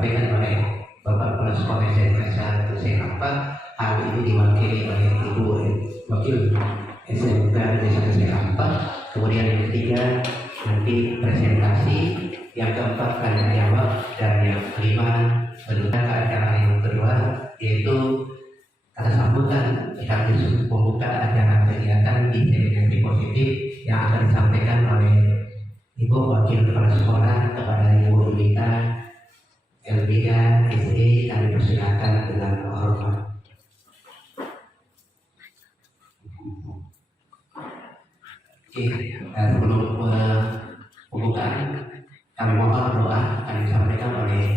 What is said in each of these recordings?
disampaikan oleh Bapak Kepala Sekolah SMK 1 Sekampak. Hal ini diwakili oleh Ibu Wakil SMK Desa Sekampak. Kemudian yang ketiga nanti presentasi, yang keempat tanya jawab, dan yang kelima menuju ke acara yang kedua yaitu kata sambutan sekaligus membuka acara kegiatan intimidasi positif yang akan disampaikan oleh Ibu Wakil Kepala Sekolah kepada Ibu Rita Elvira SE. Kami persilakan dengan hormat. Oke, sebelum pembukaan kami mohon doa akan disampaikan oleh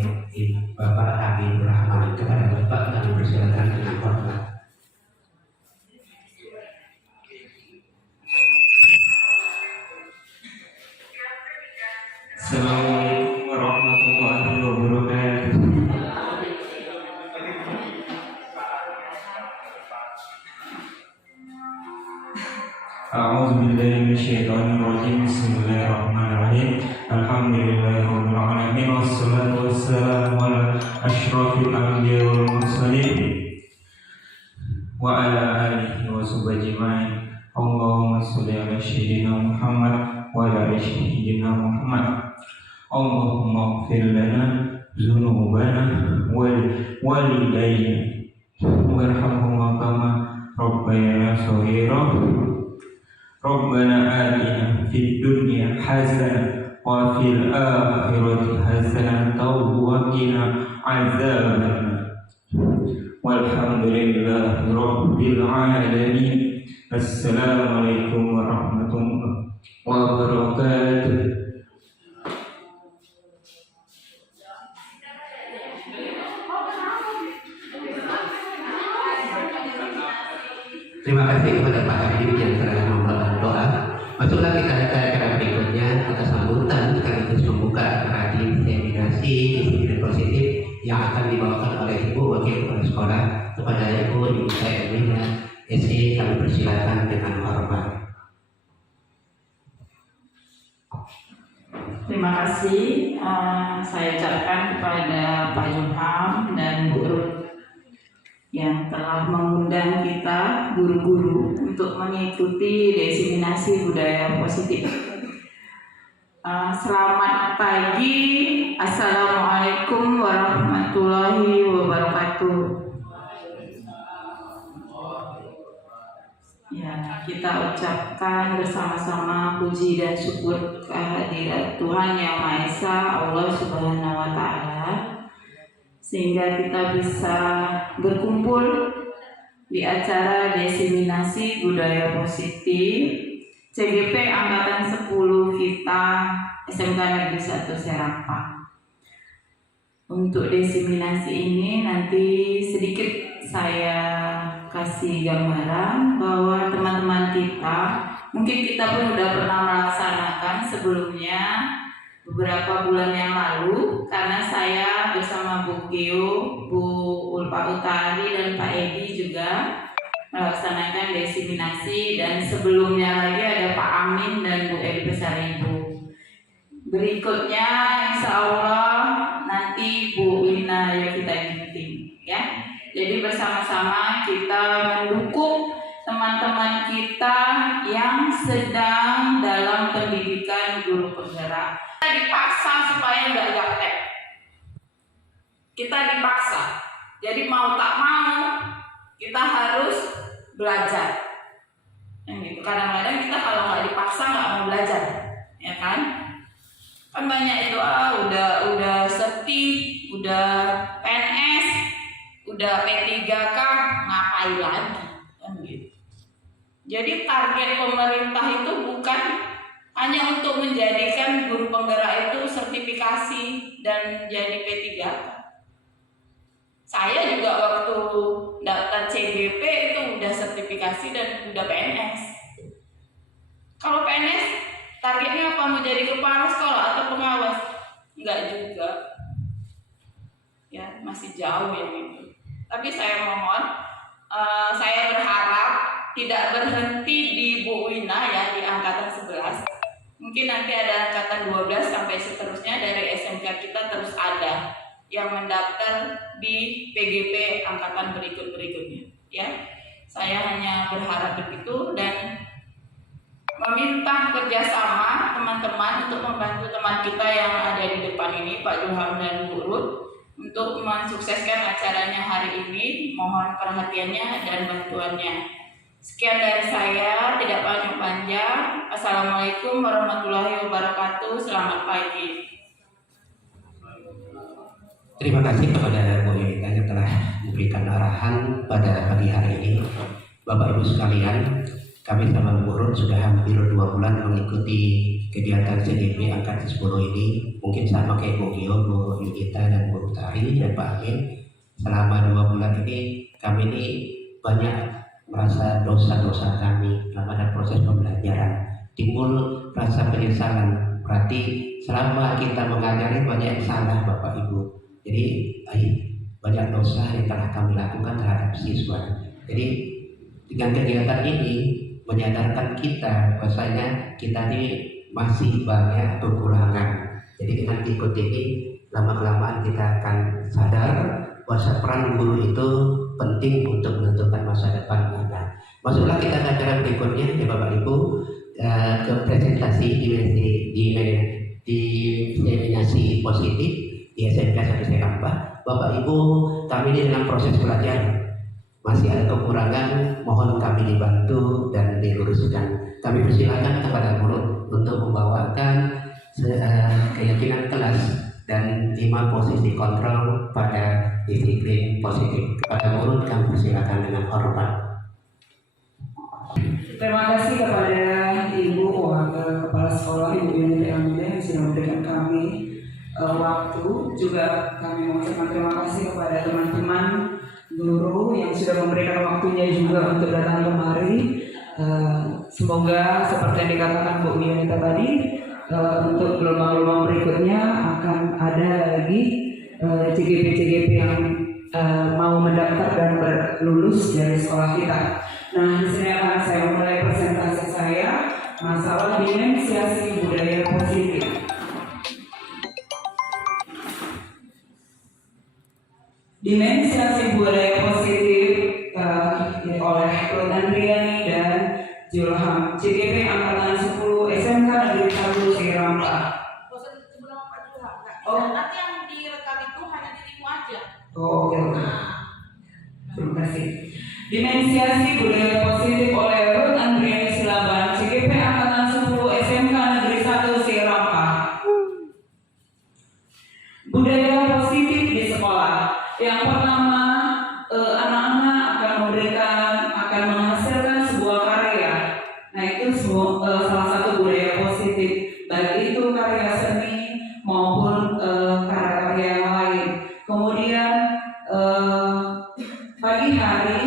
Bapak Habibur Rahman. Kepada Bapak kami persilakan dengan hormat. Assalamualaikum warahmatullahi wabarakatuh. A'udzubillahi minasyaitonir rajim. Bismillahirrahmanirrahim. Alhamdulillahirabbil alamin wassalatu wassalamu ala asyrofil anbiya'i wal mursalin wa ala alihi wa sahbihi ajmain. Allahumma shalli ala sayyidina Muhammad wa ala ali sayyidina Muhammad. Allahumma ighfir lana dzunubana wal walidayna warhamhuma kama rabbayana shaghira. Rabbana atina fid dunya hasanah wa fil akhirati hasanah wa qina adzabannar. Walhamdulillahi rabbil alamin. Assalamualaikum warahmatullahi wabarakatuh. Terima kasih kepada Pak Habib yang telah membawakan doa. Masuklah kita ke acara berikutnya, kata sambutan sekaligus membuka acara intimidasi disiplin positif yang akan dibawakan oleh Ibu Wakil Kepala Sekolah kepada Ibu Rita Elvira SE. Kami persilakan dengan hormat. Terima kasih saya ucapkan kepada Pak Ilham dan Bu Ruth yang telah mengundang kita guru-guru untuk mengikuti diseminasi budaya positif. Selamat pagi, Assalamualaikum warahmatullahi wabarakatuh. Ya, kita ucapkan bersama-sama puji dan syukur kehadirat Tuhan Yang Maha Esa, Allah Subhanahu wa Ta'ala, sehingga kita bisa berkumpul di acara diseminasi budaya positif CGP Angkatan 10 kita SMK Negeri 1 Serampak. Untuk diseminasi ini nanti sedikit saya kasih gambaran bahwa teman-teman kita, mungkin kita pun sudah pernah melaksanakan sebelumnya beberapa bulan yang lalu, karena saya bersama Bu Kio, Bu Ulfa Utari dan Pak Edi juga melaksanakan diseminasi, dan sebelumnya lagi ada Pak Amin dan Bu Edi Besar Ibu. Berikutnya insya Allah nanti Bu Lina yang kita ikuti ya. Jadi bersama-sama kita mendukung teman-teman kita yang sedang dalam pendidikan guru penggerak. Kita dipaksa supaya nggak gaptek. Kita dipaksa. Jadi mau tak mau kita harus belajar. Gitu. Kadang-kadang kita kalau nggak dipaksa nggak mau belajar, ya kan? Kan banyak itu udah sekti, udah PNS, udah P3K, ngapain lagi? Kan gitu. Jadi target pemerintah itu bukan hanya untuk menjadikan guru penggerak itu sertifikasi dan jadi P3K. Saya juga waktu daftar CGP itu udah sertifikasi dan udah PNS. Kalau PNS targetnya apa? Mau jadi kepala sekolah atau pengawas? Enggak juga. Ya, masih jauh yang itu. Tapi saya mohon, saya berharap tidak berhenti di Bu Wina ya, di angkatan 11. Mungkin nanti ada angkatan 12 sampai seterusnya dari SMK kita terus ada yang mendaftar di PGP angkatan berikut-berikutnya. Ya, saya hanya berharap begitu dan meminta kerjasama teman-teman untuk membantu teman kita yang ada di depan ini, Pak Ilham dan Bu Ruth, untuk mensukseskan acaranya hari ini. Mohon perhatiannya dan bantuannya. Sekian dari saya, tidak panjang-panjang. Assalamualaikum warahmatullahi wabarakatuh. Selamat pagi. Terima kasih kepada Bu Yunita yang telah memberikan arahan pada pagi hari ini. Bapak Ibu sekalian, kami sama Bu Ruth sudah hampir 2 bulan mengikuti kegiatan CGP angkatan 10 ini. Mungkin sama kayak Bu Gio, Bu Yunita, dan Bu Tari, dan Pak Amin. Selama 2 bulan ini, kami ini banyak merasa dosa-dosa kami dalam ada proses pembelajaran. Timbul rasa penyesalan. Berarti selama kita mengajari banyak yang salah Bapak Ibu. Jadi banyak dosa yang telah kami lakukan terhadap siswa. Jadi dengan kegiatan ini menyadarkan kita bahwasanya kita ini masih banyak kekurangan. Jadi dengan ikut ini lama-kelamaan kita akan sadar bahwa peran guru itu penting untuk menentukan masa depan kita. Masuklah kita ke acara berikutnya ya Bapak Ibu, ke presentasi diseminasi positif di SMK 1 Sekampa. Bapak Ibu, kami ini dalam proses belajar, masih ada kekurangan, mohon kami dibantu dan diluruskan. Kami persilakan kepada guru untuk membawakan keyakinan kelas dan 5 posisi kontrol pada disiplin positif. Kepada guru kami persilakan dengan hormat. Terima kasih kepada Ibu Wakil Kepala Sekolah Ibu Yunita Amina yang sudah memberikan kami waktu. Juga kami mengucapkan terima kasih kepada teman-teman guru yang sudah memberikan waktunya juga untuk datang kemari. Semoga seperti yang dikatakan Bu Yunita tadi, untuk gelombang-gelombang berikutnya akan ada lagi CGP-CGP yang mau mendaftar dan berlulus dari sekolah kita. Nah, di sini akan saya mulai presentasi saya masalah dimensiasi budaya positif. Dimensiasi budaya positif oleh Ruth Andriani dan Julham, CGP angkatan 10 SMK Negeri 1 Serampa. Sebelum Pak Julham, Oh. nanti yang direkam itu hanya dirimu aja. Oh, oke. Terima kasih. Dimensiasi budaya positif oleh Ruth Andriani Silaban, CGP angkatan 10 SMK Negeri 1 Serampa. Budaya positif di sekolah. Yang pertama, anak-anak akan menghasilkan sebuah karya. Nah, itu salah satu budaya positif, baik itu karya seni maupun karya-karya yang lain. Kemudian pagi hari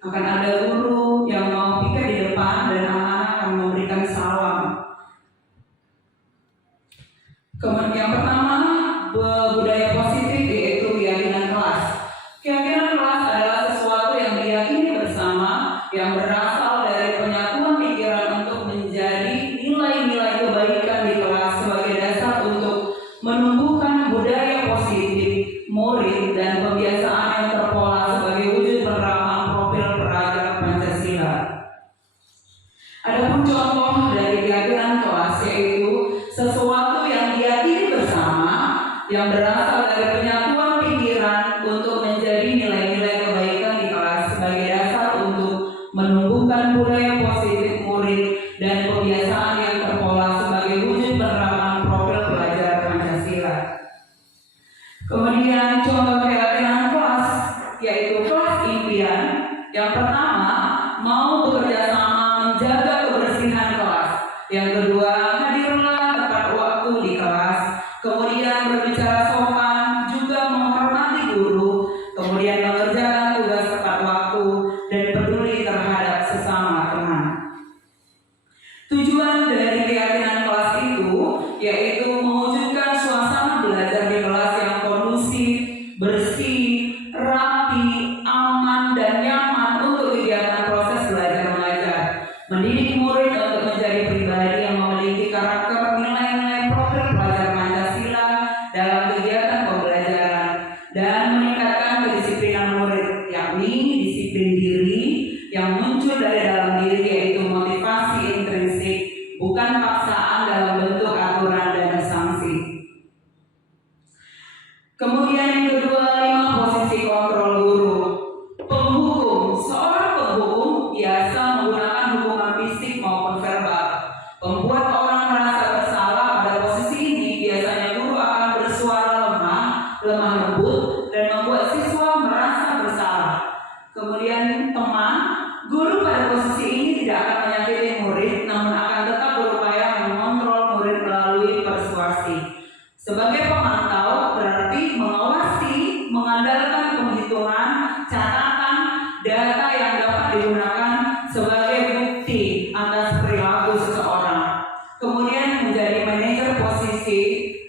akan ada guru yang mau piket di depan dan anak-anak akan memberikan salam. Kemudian yang pertama, budaya positif yaitu keyakinan kelas. Keyakinan kelas adalah sesuatu yang diyakini bersama, yang berasal dari penyatuan pikiran untuk menjadi nilai-nilai kebaikan di kelas sebagai dasar untuk menumbuhkan budaya positif murid dan kebiasaan yang terpola sebagai wujud penerapan profil pelajar Pancasila. Adapun contoh dari keyakinan kelas yaitu sesuatu yang diyakini bersama, yang berasal dari penyatuan pikiran untuk menjadi nilai-nilai kebaikan di kelas sebagai dasar untuk menumbuhkan budaya positif murid dan kebiasaan yang terpola sebagai wujud penerapan profil pelajar Pancasila. Kemudian contoh keyakinan kelas yaitu kelas impian. Yang pertama, mau bekerja sama menjaga kebersihan kelas. Yang kedua, hadirlah tepat waktu di kelas. Kemudian berbicara sopan, juga menghormati guru. Kemudian mengerjakan tugas tepat waktu dan peduli terhadap sesama teman. Tujuan dari keyakinan kelas itu yaitu mewujudkan suasana belajar di kelas yang kondusif, bersih, rapi, aman, dan nyaman untuk kegiatan proses belajar mengajar. Mendidik murid untuk menjadi pribadi yang memiliki karakter nilai-nilai profil pelajar Pancasila dalam kegiatan pembelajaran Kemudian yang kedua, 5 posisi kontrol guru. Penghukum. Seorang penghukum biasa menggunakan hukuman fisik maupun verbal. Membuat orang merasa bersalah. Pada posisi ini biasanya guru akan bersuara lemah lembut, dan membuat siswa merasa bersalah. Kemudian teman, guru pada posisi ini tidak akan menyakiti murid, namun akan tetap berupaya mengontrol murid melalui persuasi. Sebagai pemantau berarti mengawasi, mengandalkan penghitungan, catatan, data yang dapat digunakan sebagai bukti atas perilaku seseorang. Kemudian menjadi manajer posisi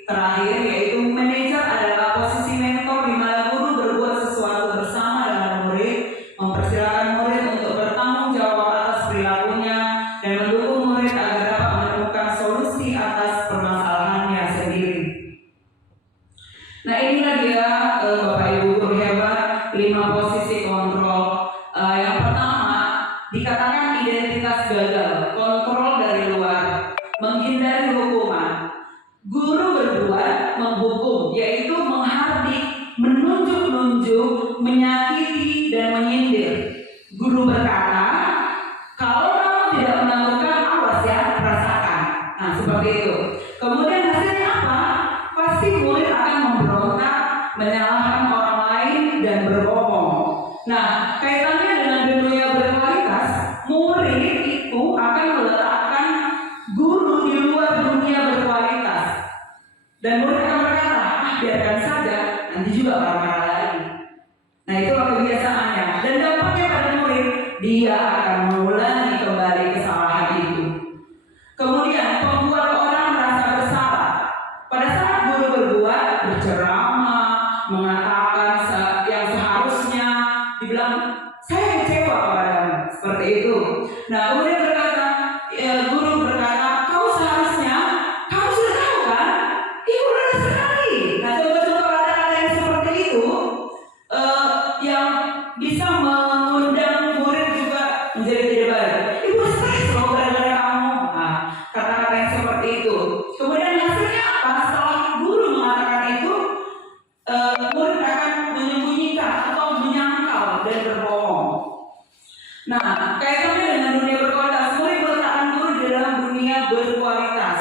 terakhir, yaitu manajer adalah posisi mentor di mana guru berbuat sesuatu bersama dengan murid, mempersilahkan murid untuk bertanggung jawab atas perilakunya, dan mendukung murid agar dapat menemukan solusi atas permasalahannya sendiri. Nah, inilah dia Bapak Ibu guru hebat, 5 posisi kontrol. Yang pertama dikatakan identitas gagal, kontrol dari luar, menghindari hukuman. Guru berbuat menghukum, yaitu menghardik, menunjuk-nunjuk, menyakiti, dan menyindir. Guru berkata, kalau kamu tidak melakukan, awas ya, rasakan. Nah, seperti itu. Kemudian hasilnya apa? Pasti murid akan memberontak, menyalahkan orang lain, dan berbohong. Nah, kaitannya dengan dunia berkualitas, murid itu akan meletakkan guru di luar dunia berkualitas. Dan murid akan berkata, biarkan saja, nanti juga marah-marah lagi. Nah, itulah kebiasaannya. Dan dampaknya pada murid, dia akan mengulangi kembali kesalahan itu. Kemudian, membuat orang merasa bersalah. Pada saat guru berbuat, berceramah, mengatakan yang seharusnya, dibilang, saya kecewa kepadamu. Seperti itu. Nah, kemudian berkata, guru berkata, kau seharusnya, kamu sudah tahu kan? Ibu rendah sekali. Nah, coba-coba kata-kata yang seperti itu yang bisa mengundang murid juga menjadi tidak baik. Ibu stres loh gara-gara kamu. Nah, kata-kata yang seperti itu. Kemudian hasilnya apa? Setelah guru mengatakan itu, murid akan menyembunyikan atau menyangkal dan berbohong. Nah, kaitannya dengan dunia berkualitas, murid meletakkan guru di dalam dunia berkualitas.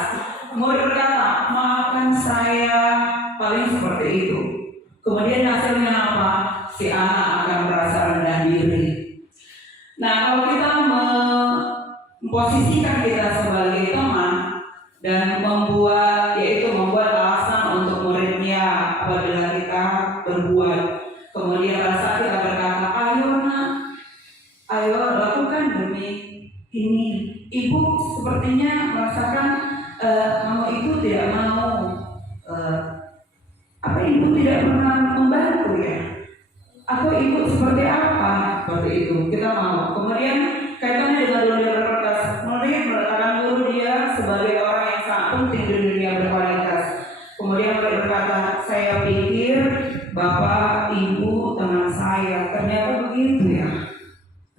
Murid berkata, maafkan saya, paling seperti itu. Kemudian hasilnya apa? Si anak akan merasa rendah diri. Nah, kalau kita memposisikan kita sebagai teman dan membuat alasan untuk muridnya apabila kita berbuat, kemudian rasa kita berkata, ayo nak, ayo lakukan demi ini. Ibu sepertinya merasakan kamu itu tidak mau, apa ibu tidak pernah membantu ya? Atau ibu seperti apa? Seperti itu kita mau. Kemudian kaitannya dengan dunia berkualitas, murid meletakkan guru dia sebagai orang yang sangat penting di dunia berkualitas. Kemudian murid berkata, saya pikir bapak, ibu, teman saya, ternyata begitu ya.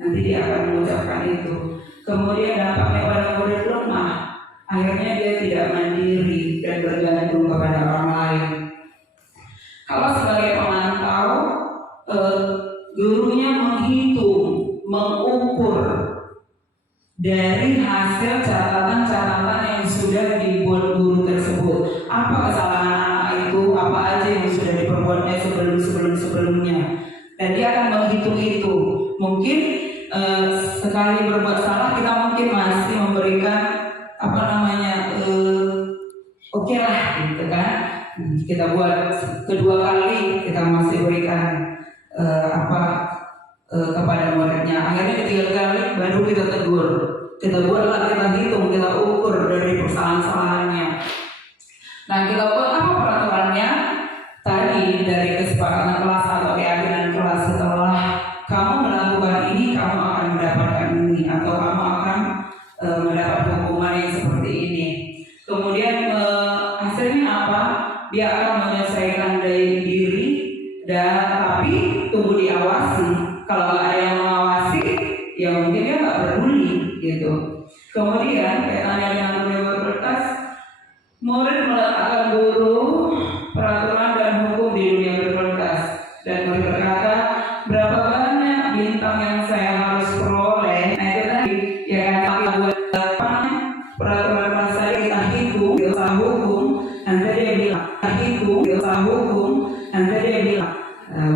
Nanti dia akan mengucapkan itu. Kemudian dampaknya pada murid lemah. Akhirnya dia tidak mandiri dan bergantung kepada orang lain. Kalau sebagai pemantau, gurunya menghitung, mengukur dari hasil catatan-catatan yang sudah dibuat guru tersebut. Apa kesalahan anak itu, apa aja yang sudah diperbuatnya sebelumnya. Dan dia akan menghitung itu. Mungkin sekali berbuat salah kita mungkin masih memberikan oke lah gitu kan. Kita buat kedua kali kita masih berikan kepada muridnya. Akhirnya ketiga kali baru kita tegur. Kita buatlah, kita hitung, kita ukur dari kesalahan-kesalahannya. Nah, kita buat apa peraturannya? Tadi dari kesepakatan kelas atau keyakinan kelas, setelah kamu melakukan ini, kamu akan mendapatkan ini, atau kamu akan mendapat hukuman yang seperti ini. Kemudian hasilnya apa? Dia akan menyelesaikan dari diri, dan tapi tunggu diawasi. Kalau nggak ada yang mengawasi, ya mungkin dia nggak peduli gitu. Kemudian kaitannya dengan dunia berkualitas, murid meletakkan guru, peraturan dan hukum di dunia hukum, ilmu hukum, nanti dia bilang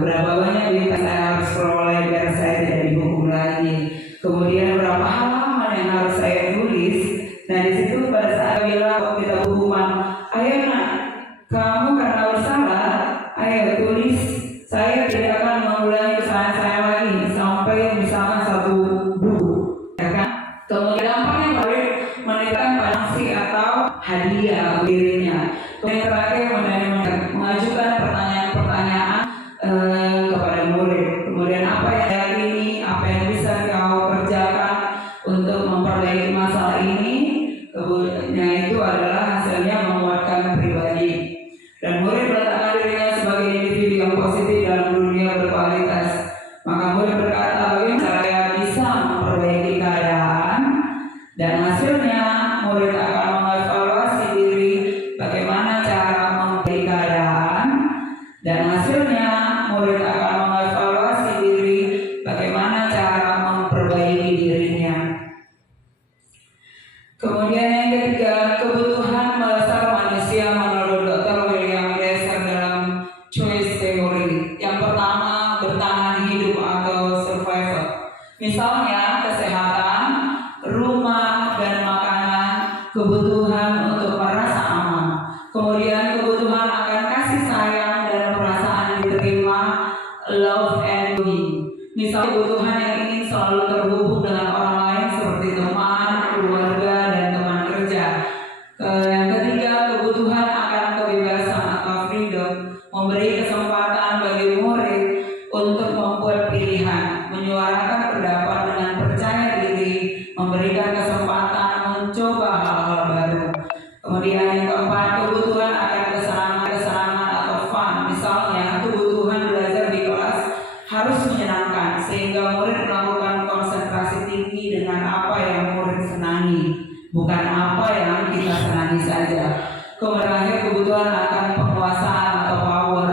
berapa banyak duit saya harus peroleh biar saya tidak dihukum lagi. Kemudian berapa halaman yang harus saya tulis. Nah di situ pada saat bilang kita hukuman, ayo nak, kamu karena bersalah, ayo tulis. Saya tidak akan mengulangi kesalahan saya lagi sampai misalkan 1 buku, ya kan? Kemudian dampaknya boleh menitipkan sanksi atau hadiah dirinya. Yang terakhir mengajukan pertanyaan-pertanyaan kepada murid. Kemudian apa yang yakini, apa yang bisa kau kerjakan untuk memperbaiki masalah ini. Kemudian itu adalah hasilnya menguatkan pribadi. Dan murid meletakkan dirinya sebagai individu yang positif dalam dunia berkualitas. Maka murid berkata, bagaimana saya bisa memperbaiki keadaan? Dan hasilnya murid akan mengevaluasi diri bagaimana cara memperbaiki keadaan. Dan hasilnya murid akan mengevaluasi diri bagaimana cara memperbaiki dirinya. Kemudian yang ketiga, kebutuhan mendasar manusia menurut Dr. William Glasser dalam Choice Theory. Yang pertama, bertahan hidup atau survival. Misalnya kesehatan, rumah dan makanan, kebutuhan untuk merasa aman. Kemudian kebutuhan akan kasih sayang dan perasaan diterima, love and belonging. Misalnya kebutuhan yang ingin selalu terhubung dengan orang lain seperti teman, keluarga, dan teman kerja. Yang ketiga, kebutuhan akan kebebasan atau freedom, memberi kesempatan bagi murid untuk membuat pilihan, menyuarakan pendapat dengan percaya diri, memberikan kesempatan mencoba hal-hal baru. Kemudian yang keempat, kebutuhan akan kesenangan atau fun. Misalnya, kebutuhan belajar di kelas harus menyenangkan sehingga murid melakukan konsentrasi tinggi dengan apa yang murid senangi, bukan apa yang kita senangi saja. Kemudian kebutuhan akan penguasaan atau power.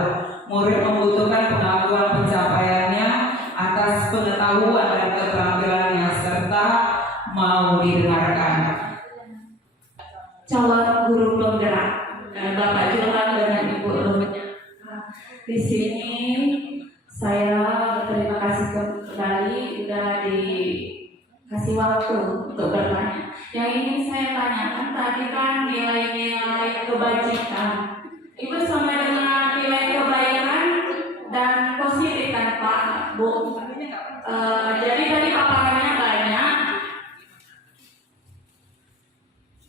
Murid membutuhkan pengakuan pencapaiannya atas pengetahuan dan keterampilannya serta mau didengarkan. Calon guru penggerak, Bapak Johan dengan Ibu Ruth. Di sini saya berterima kasih kembali sudah dikasih waktu untuk bertanya. Yang ingin saya tanyakan tadi kan nilai-nilai kebajikan. Ibu sama dengan nilai kebaikan dan positif kan Pak, Bu. Jadi tadi paparannya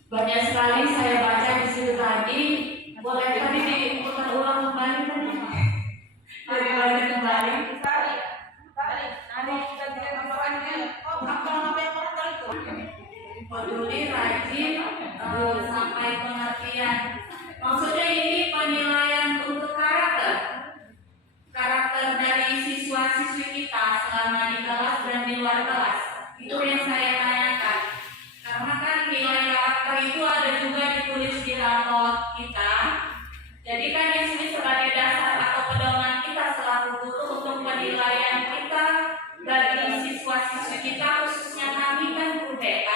banyak sekali saya baca di situ tadi. Boleh tadi diputar ulang kembali tadi? Dari balik kembali. Peduli, rajin, sampai pengertian. Maksudnya ini penilaian untuk karakter dari siswa-siswi kita selama di kelas dan di luar kelas. Itu yang saya tanyakan. Karena kan nilai karakter itu ada juga ditulis di raport kita. Jadi kan di sini sebagai dasar atau pedoman kita selaku guru untuk penilaian kita bagi siswa-siswi kita, khususnya kami kan guru BK.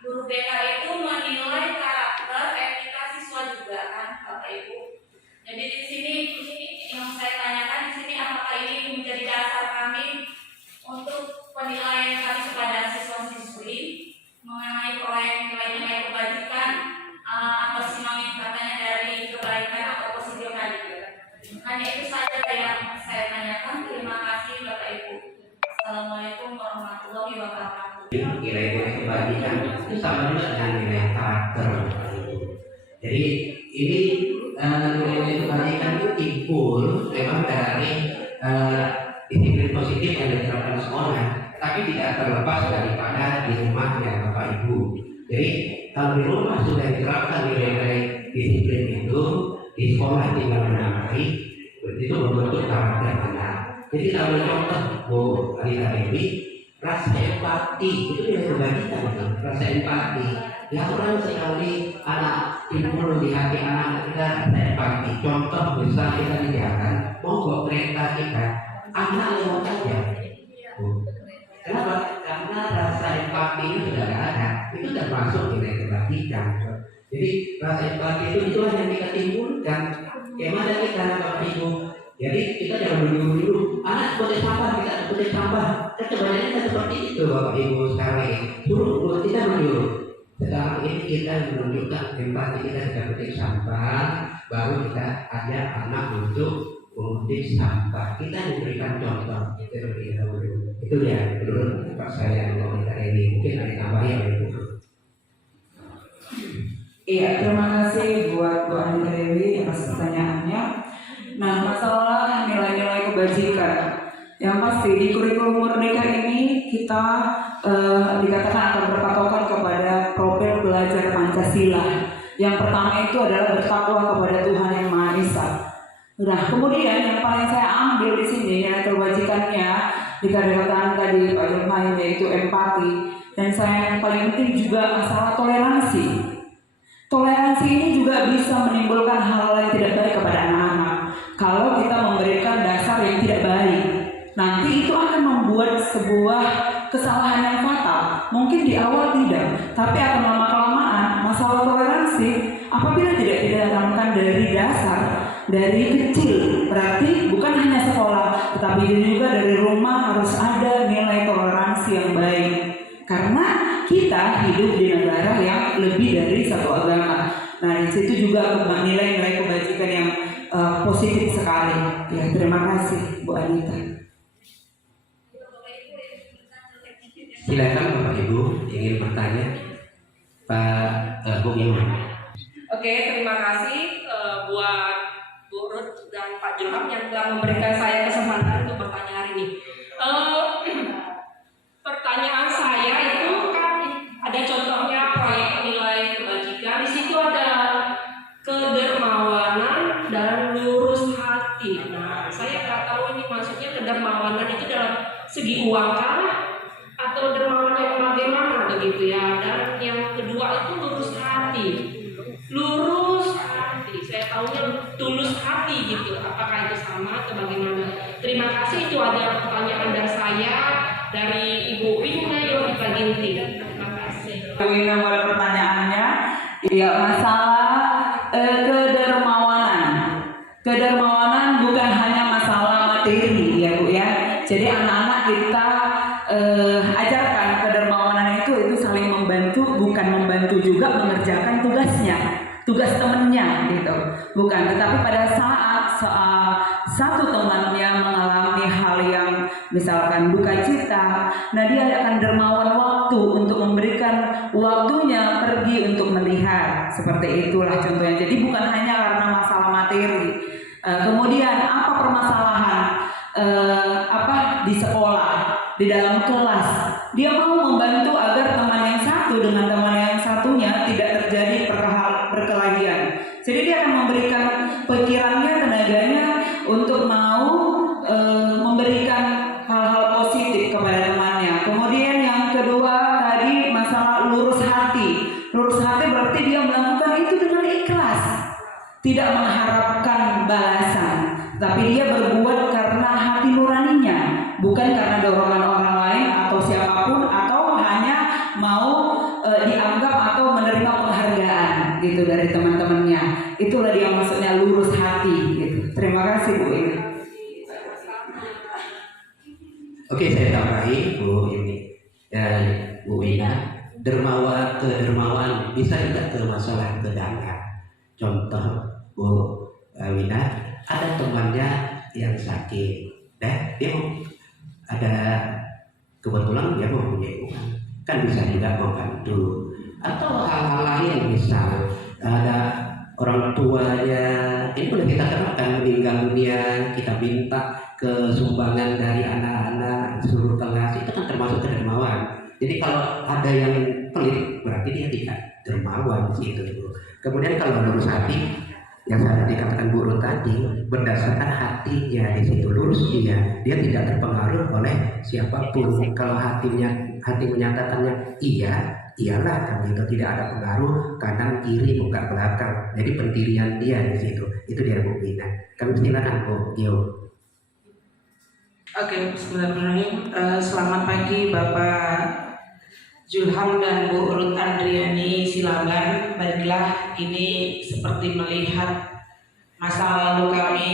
Guru BK itu menilai karakter etika siswa juga kan Bapak Ibu. Jadi di sini yang saya tanyakan di sini apakah ini menjadi dasar kami untuk penilaian kami kepada siswa-siswi mengenai proyek nilai-nilai kebajikan, apa sih katanya dari kebaikan atau positif tadi. Hanya itu saja yang saya tanyakan. Terima kasih Bapak Ibu. Assalamualaikum warahmatullahi wabarakatuh. Nilai-nilai kebajikan itu sama juga dengan nilai karakter. Jadi ini nilai-nilai kebajikan itu timbul memang dari disiplin positif yang diterapkan di sekolah, tapi tidak terlepas daripada di rumah ya Bapak Ibu. Jadi kalau di rumah sudah diterapkan nilai-nilai disiplin itu, di sekolah tinggal menamai, itu membentuk karakter anak. Jadi kalau contoh Bu Alita Dewi, rasa empati itu nilai kebajikan itu, rasa empati. Ya orang sekali anak timbul di hati anak kita rasa empati. Contoh besar kita di jalan, mogok kereta kita, anak lewat aja. Kenapa? Karena rasa empati itu sudah ada, itu termasuk nilai kebajikan. Jadi rasa empati itu itulah yang kita timbulkan. Kemana Bagaimana kita Bapak Ibu? Jadi kita jangan dulu anak boleh sampah, kita boleh sampah. Kan kebanyakan kita seperti itu Bapak Ibu sekarang ini. Suruh kita menyuruh. Sekarang ini kita menunjukkan empati kita sudah petik sampah, baru kita ajak anak untuk memetik sampah. Kita memberikan contoh itu terlebih dahulu. Itu ya menurut Pak saya komentar ini. Mungkin ada tambahan ya Ibu. Iya, terima kasih buat Bu Anita Dewi atas pertanyaannya. Nah, masalah nilai-nilai kebajikan, yang pasti di kurikulum Merdeka ini kita dikatakan akan berpatokan kepada profil belajar Pancasila. Yang pertama itu adalah bertakwa kepada Tuhan Yang Maha Esa. Nah, kemudian yang paling saya ambil di sini nilai kebajikannya dikatakan tadi Pak Julmain yaitu empati, dan saya yang paling penting juga masalah toleransi. Toleransi ini juga bisa menimbulkan hal-hal yang tidak baik kepada anak-anak. Kalau kita memberikan dasar yang tidak baik, nanti itu akan membuat sebuah kesalahan yang fatal. Mungkin di awal tidak, tapi akan lama-kelamaan masalah toleransi apabila tidak ditanamkan dari dasar, dari kecil. Berarti bukan hanya sekolah, tetapi juga dari rumah harus ada nilai toleransi yang baik. Karena kita hidup di negara yang lebih dari satu agama. Nah, di situ juga nilai-nilai kebajikan yang positif sekali. Ya, terima kasih Bu Anita. Silakan Bapak Ibu ingin bertanya Pak Bu Iman. Oke, terima kasih buat Bu Ruth dan Pak Julham yang telah memberikan saya kesempatan untuk bertanya hari ini. Pertanyaan saya itu kan ada contohnya proyek nilai kebajikan. Di situ ada kedermawanan dan lurus hati. Nah, saya nggak tahu ini maksudnya kedermawanan itu dalam segi uang kah atau dermawan yang bagaimana begitu ya. Dan yang kedua itu lurus hati. Lurus hati, saya tahunya tulus hati gitu. Apakah itu sama atau bagaimana? Terima kasih, itu ada pertanyaan dari saya, dari Ibu Wina Yolita Ginting. Terima kasih. Bu Wina buat pertanyaannya. Ya, masalah kedermawanan. Kedermawanan bukan hanya masalah materi ya Bu ya. Jadi anak-anak kita ajarkan kedermawanan itu saling membantu, bukan membantu juga mengerjakan tugasnya, tugas temannya gitu, bukan. Tetapi pada saat satu temannya mengalami hal yang misalkan duka cita, nah dia akan dermawan waktu untuk memberikan waktunya pergi untuk melihat, seperti itulah contohnya. Jadi bukan hanya karena masalah materi. Kemudian apa permasalahan di sekolah, di dalam kelas, dia mau membantu agar teman yang satu dengan teman yang satunya tidak terjadi perkelahian. Jadi dia akan memberikan pikirannya, tenaganya untuk mau memberikan hal-hal positif kepada temannya. Kemudian yang kedua tadi masalah lurus hati. Lurus hati berarti dia melakukan itu dengan ikhlas, tidak mengharapkan balasan, tapi dia berbuat karena hati nuraninya, bukan karena dorongan orang lain atau siapapun, atau hanya mau dianggap atau menerima penghargaan gitu dari teman-temannya. Itulah dia maksudnya lurus hati gitu. Terima kasih Bu Ina. Oke, saya tambahin Bu ini dan Bu Wina, kedermawan bisa juga ke masalah kedangan. Contoh Bu Wina, ada temannya yang sakit, dan dia ada kebetulan dia mau punya uang, kan bisa juga membantu. Atau hal-hal lain, misal ada orang tuanya, ini boleh kita terapkan meninggal dunia, kita minta kesumbangan dari anak-anak seluruh kelas, itu kan termasuk kedermawan. Jadi kalau ada yang pelit, berarti dia tidak dermawan di situ. Kemudian kalau lurus hati, yang saya dikatakan Bu Ruth tadi, berdasarkan hatinya di situ, lurus dia tidak terpengaruh oleh siapapun. Kalau hati menyatakannya iya, iyalah, kan itu tidak ada pengaruh kanan kiri muka belakang. Jadi pendirian dia di situ, itu dia Bu Wina. Kami silakan Bu Gio. Oke, bismillahirrahmanirrahim. Selamat pagi Bapak Julham dan Bu Ruth Andriani Silaban. Baiklah, ini seperti melihat masa lalu kami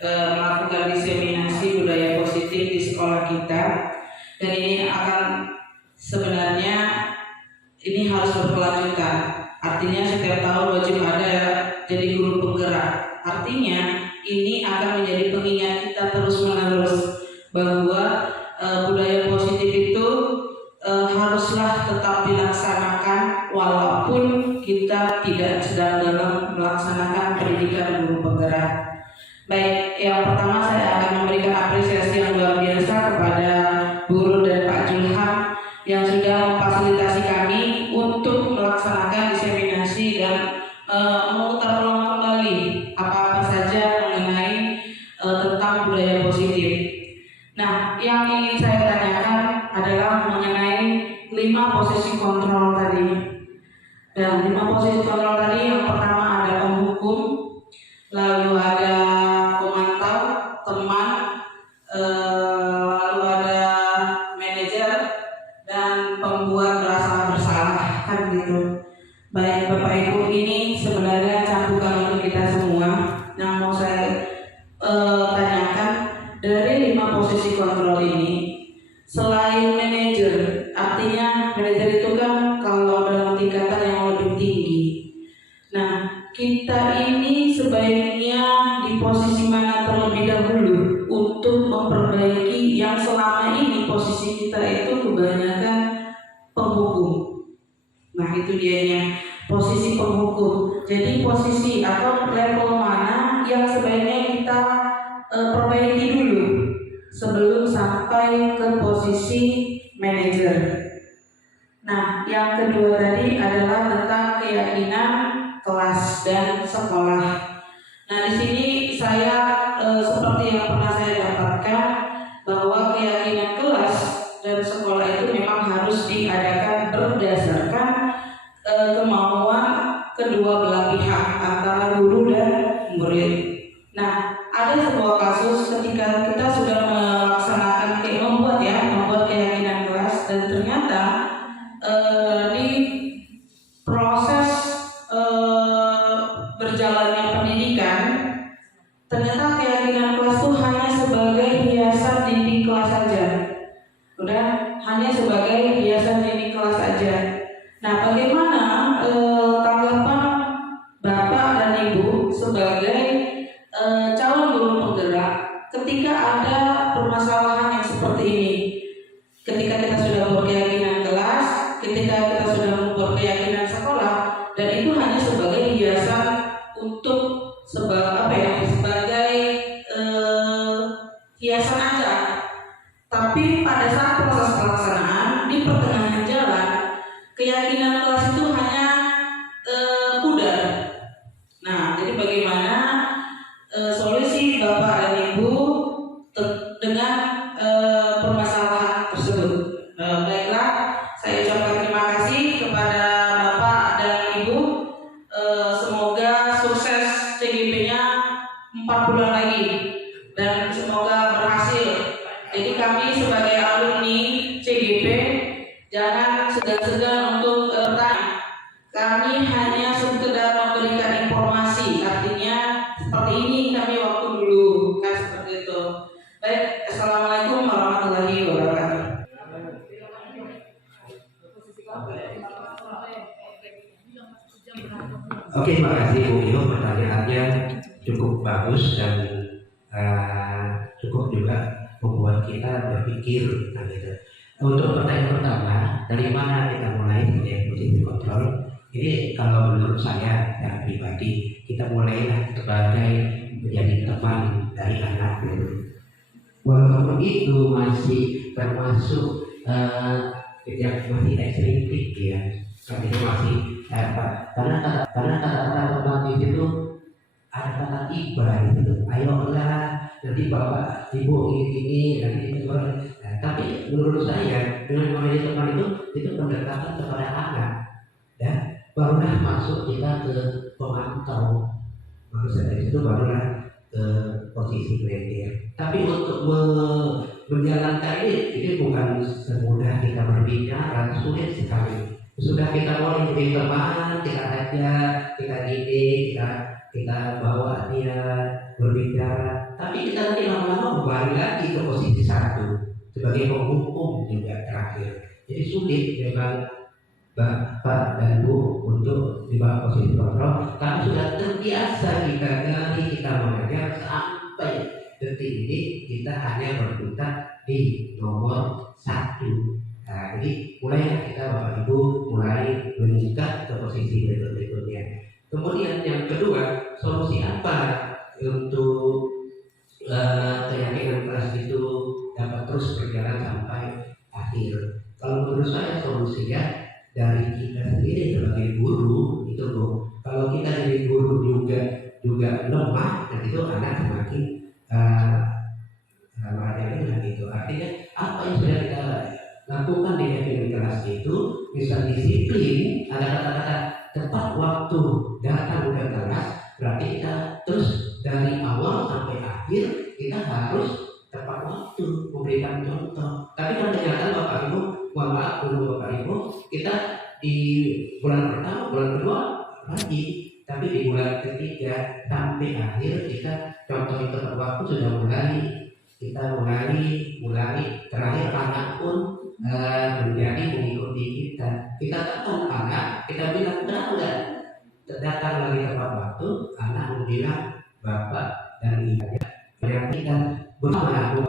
melakukan diseminasi budaya positif di sekolah kita, dan ini akan sebenarnya ini harus berkelanjutan. Artinya setiap tahun wajib ada jadi guru penggerak. Artinya ini akan menjadi pengingat kita terus-menerus bahwa budaya positif itu haruslah tetap dilaksanakan walaupun kita tidak sedang dalam melaksanakan pendidikan guru penggerak. Baik, yang pertama saya akan memberikan apresiasi yang luar biasa kepada Bu Rul dan Pak Julham yang sudah memfasilitasi kami untuk melaksanakan diseminasi dan memutar ulang kembali apa-apa saja mengenai tentang budaya positif. Nah, yang ingin saya tanyakan adalah mengenai 5 posisi kontrol tadi. Dan 5 posisi kontrol tadi, yang pertama ada penghukum, lalu ada pemantau, teman, lalu ada manajer, dan pembuat rasa bersalah, kan gitu. Baik Bapak Ibu, ini sebenarnya campukan untuk kita semua. Yang mau saya tanyakan, dari 5 posisi kontrol ini, selain manajer, artinya manajer itu kan kalau dalam tingkatan yang lebih tinggi. Nah, kita ini sebaiknya di posisi mana terlebih dahulu untuk memperbaiki yang selama ini posisi kita itu kebanyakan penghukum. Nah, itu dianya, posisi penghukum. Jadi posisi atau level mana yang sebaiknya kita perbaiki dulu sebelum sampai ke posisi manajer. Nah, yang kedua tadi adalah tentang keyakinan kelas dan sekolah. Nah, di sini saya seperti yang pernah saya dapatkan bahwa keyakinan kelas dan sekolah itu memang harus diadakan berdasarkan kemauan kedua belah pihak antara guru dan murid. Nah, ada sebuah kasus ketika kita sudah melaksanakan membuat keyakinan kelas, dan ternyata di proses berjalannya pendidikan, ternyata keyakinan kelas itu hanya sebagai hiasan dinding kelas saja. Udah, hanya sebagai hiasan dinding kelas saja. Nah, bagaimana tanggapan Bapak dan Ibu sebagai calon guru penggerak ketika ada permasalahan yang seperti ini? Ketika kita sudah berkeyakinan kelas, ketika kita sudah membuat keyakinan sekolah, dan itu hanya sebagai hiasan untuk sebagai hiasan aja. Tapi pada saat proses pelaksanaan di pertengahan jalan, keyakinan kelas itu hanya pudar. Nah, jadi bagaimana solusi Bapak dan Ibu dengan permasalahan tersebut? Baiklah, saya ucapkan terima kasih kepada Bapak dan Ibu. Semoga sukses CGP-nya 4 bulan lagi dan semoga berhasil. Jadi kami sebagai alumni CGP jangan segan-segan untuk bertanya. Kami hanya sekedar memberikan informasi, artinya seperti ini kami waktu dulu, kan seperti itu. Baik, assalamualaikum warahmatullahi wabarakatuh. Oke, terima kasih Bu Iyo, pertanyaannya cukup bagus dan cukup juga membuat kita berpikir. Nah, gitu. Untuk pertanyaan pertama, dari mana kita mulai menjadi positif kontrol? Ini kalau menurut saya pribadi, kita mulailah sebagai menjadi teman dari anak dulu. Walaupun itu masih termasuk yang masih ekstrim ya, tapi itu masih karena kata-kata teman itu ada kata tiba gitu. Ayolah, nanti bapak ibu ini nanti itu. Tapi menurut saya dengan menjadi teman itu pendekatan kepada anak, dan barulah masuk kita ke pemantau. Maksudnya itu barulah ke posisi manajer. Tapi untuk menjalankan ini bukan semudah kita berbicara, sulit sekali. Sudah kita mulai jadi teman, kita ajak, kita didik, kita bawa dia berbicara, tapi kita nanti lama-lama kembali lagi ke posisi satu sebagai penghukum juga terakhir. Jadi sulit memang Bapak dan Bu untuk dibawa posisi kontrol, karena sudah terbiasa kita dari kita mengajar sampai detik ini kita hanya berputar di nomor 1. Nah, jadi mulai kita Bapak Ibu mulai meningkat ke posisi berikutnya. Kemudian yang kedua, solusi apa untuk keyakinan kelas itu dapat terus berjalan sampai akhir? Kalau menurut saya solusinya dari kita sendiri sebagai guru itu loh. Kalau kita jadi guru juga lemah, dan itu anak semakin marah gitu. Artinya apa yang sudah kita lakukan di kelas itu, misal disiplin, ada kata-kata tepat waktu datang ke kelas, berarti kita terus dari awal sampai akhir kita harus tepat waktu memberikan contoh. Tapi kan ternyata Bapak Ibu, mohon maaf dulu Bapak Ibu, kita di bulan pertama, bulan kedua lagi, tapi di bulan ketiga sampai akhir kita contoh itu tepat waktu sudah mulai terakhir anak pun menjadi mengikuti kita. Kita tekan anak, kita bilang enggak datang lagi tepat waktu, anak bilang Bapak dan Ibu yang kita bersama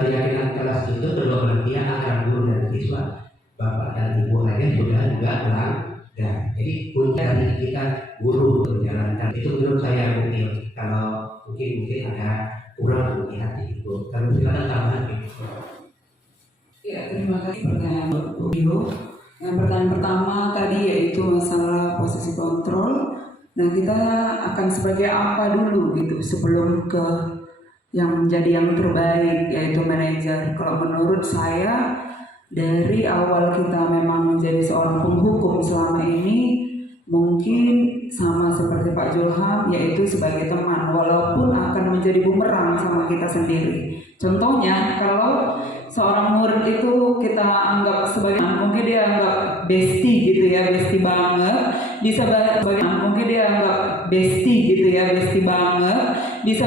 keyakinan kelas itu kedua belah pihak antara guru dan siswa, Bapak dan Ibu aja sudah juga melanggar. Jadi kunci dari kita guru menjalankan itu menurut saya mungkin kalau mungkin ada kurang di hati Ibu. Kalau silakan tambahan. Ya, terima kasih pertanyaan Bu Ibu. Yang pertanyaan pertama tadi yaitu masalah posisi kontrol. Nah, kita akan sebagai apa dulu gitu sebelum ke yang menjadi yang terbaik yaitu manajer. Kalau menurut saya dari awal kita memang menjadi seorang penghukum selama ini mungkin sama seperti Pak Julham, yaitu sebagai teman, walaupun akan menjadi bumerang sama kita sendiri. Contohnya kalau seorang murid itu kita anggap sebagai, mungkin dia anggap bestie gitu ya, bestie banget, mungkin dia anggap bestie gitu ya, bestie banget, bisa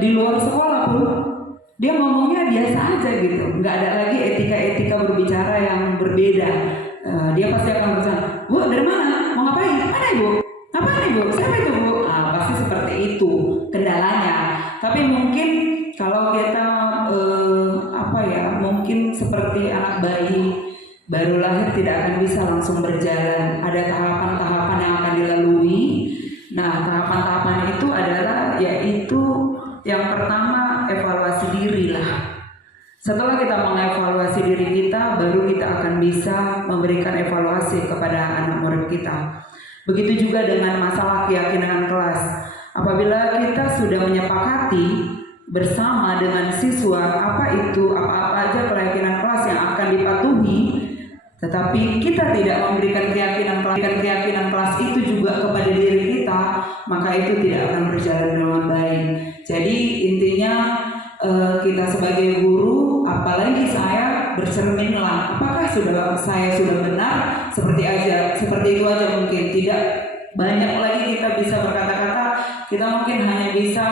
di luar sekolah pun dia ngomongnya biasa aja gitu, nggak ada lagi etika berbicara yang berbeda. Dia pasti akan bertanya, Bu dari mana? Mau ngapain? Mana Ibu? Ngapain Ibu? Siapa itu Bu? Pasti seperti itu kendalanya. Tapi mungkin kalau kita mungkin seperti anak bayi baru lahir tidak akan bisa langsung berjalan. Ada tahapan-tahapan yang akan dilalui. Nah, tahapan-tahapan itu adalah yaitu yang pertama evaluasi diri lah. Setelah kita mengevaluasi diri kita, baru kita akan bisa memberikan evaluasi kepada anak murid kita. Begitu juga dengan masalah keyakinan kelas. Apabila kita sudah menyepakati bersama dengan siswa apa aja keyakinan kelas yang akan dipatuhi, tetapi kita tidak memberikan keyakinan kelas itu juga kepada diri kita, maka itu tidak akan berjalan dengan baik. Jadi intinya kita sebagai guru, apalagi saya bercerminlah, apakah saya sudah benar, seperti itu aja mungkin. Tidak banyak lagi kita bisa berkata-kata, kita mungkin hanya bisa